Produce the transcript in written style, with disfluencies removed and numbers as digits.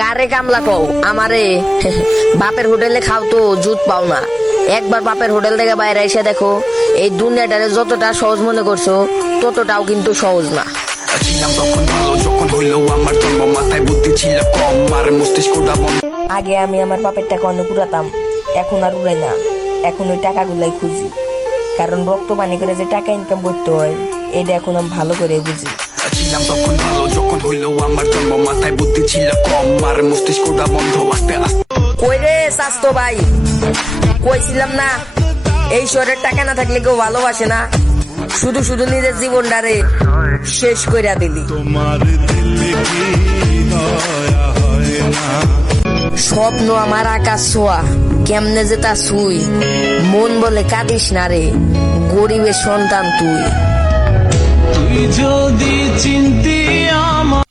কারে কামলা কও আমারে? বাপের হোটেলে খাও তো জুত পাও না। একবার বাপের হোটেল থেকে বাইরে এসে দেখো এই দুনিয়াটারে যতটা সহজ মনে করছো ততটাও কিন্তু সহজ না। ছিলাম তখন ভালো, যখন হইলো আমার জন্ম, মাথায় বুদ্ধি ছিল কম আর মস্তিষ্কটা বন্ধ। আগে আমি আমার বাপের টাকা অনেক উড়াতাম, এখন আর উড়াই না। এখন ওই টাকাগুলাই খুঁজি, কারণ রক্ত পানি করে যে টাকা ইনকাম করতে হয় এটা এখন আমি ভালো করে বুঝি। ছিলাম তখন ভালো, যখন হইলো আমার জন্ম, মাথায় বুদ্ধি ছিল কম আর মস্তিষ্কটা বন্ধ। আস্তে আস্তে কই রে স্বাস্থ্য ভাই, কইছিলাম না এই শহরের টাকা না থাকলে কেউ ভালোবাসে না, শুধু শুধু নিজের জীবনটারে শেষ কইরা দিলি। তোমার দিলে কি দয়া হয় না? স্বপ্ন আমার আকাশ ছোঁয়া, কেমনে যে তা ছুই, মন বলে কাঁদিস না রে, গরিবের সন্তান তুই। তুই যদি চিনতি আমার